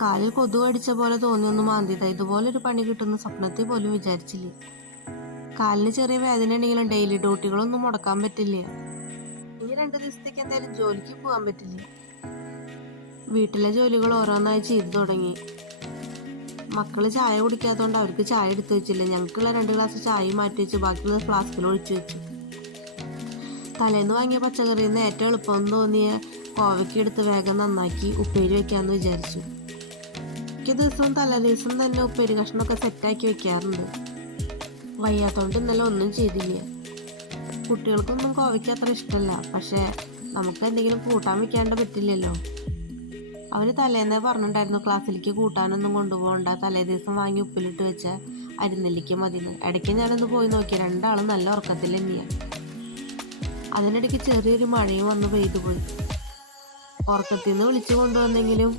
കാലിൽ കൊതു അടിച്ച പോലെ തോന്നിയൊന്ന് മാന്തിയതാ. ഇതുപോലൊരു പണി കിട്ടുന്ന സ്വപ്നത്തിൽ പോലും വിചാരിച്ചില്ല. കാലിന് ചെറിയ വേദന ഉണ്ടെങ്കിലും ഡെയിലി ഡ്യൂട്ടികളൊന്നും മുടക്കാൻ പറ്റില്ല. ഇനി 2 ദിവസത്തേക്ക് എന്തായാലും ജോലിക്ക് പോകാൻ പറ്റില്ല. വീട്ടിലെ ജോലികൾ ഓരോന്നായി ചെയ്തു തുടങ്ങി. മക്കള് ചായ കുടിക്കാത്തതുകൊണ്ട് അവർക്ക് ചായ എടുത്തു വെച്ചില്ല. ഞങ്ങൾക്കുള്ള 2 ഗ്ലാസ് ചായ മാറ്റി വെച്ച് ബാക്കിയുള്ള ഫ്ലാസ്കിൽ ഒഴിച്ചു വെച്ചു. തലേന്ന് വാങ്ങിയ പച്ചക്കറിയിൽ നിന്ന് ഏറ്റവും എളുപ്പം തോന്നിയ കോവയ്ക്ക് എടുത്ത് വേഗം നന്നാക്കി ഉപ്പേരി വെക്കാമെന്ന് വിചാരിച്ചു. മിക്ക ദിവസവും തലേ ദിവസം തന്നെ ഉപ്പേരി കഷ്ണമൊക്കെ സെറ്റാക്കി വെക്കാറുണ്ട്. വയ്യാത്തോണ്ട് ഇന്നലെ ഒന്നും ചെയ്തില്ല. കുട്ടികൾക്കൊന്നും കോവയ്ക്ക് അത്ര ഇഷ്ടമല്ല. പക്ഷെ നമുക്ക് എന്തെങ്കിലും കൂട്ടാൻ വെക്കാണ്ട് പറ്റില്ലല്ലോ. അവര് തലേന്നേ പറഞ്ഞിട്ടുണ്ടായിരുന്നു ക്ലാസ്സിലേക്ക് കൂട്ടാനൊന്നും കൊണ്ടുപോകണ്ട, തലേ ദിവസം വാങ്ങി ഉപ്പിലിട്ട് വെച്ച അരിനെല്ലിക്ക മതിന്ന്. ഇടയ്ക്ക് ഞാനൊന്ന് പോയി നോക്കി. 2 ആളും നല്ല ഉറക്കത്തിൽ തന്നെയാണ്. അതിനിടയ്ക്ക് ചെറിയൊരു മഴയും വന്ന് പെയ്തു പോയി. ഉറക്കത്തിൽ നിന്ന് വിളിച്ചു കൊണ്ടുവന്നെങ്കിലും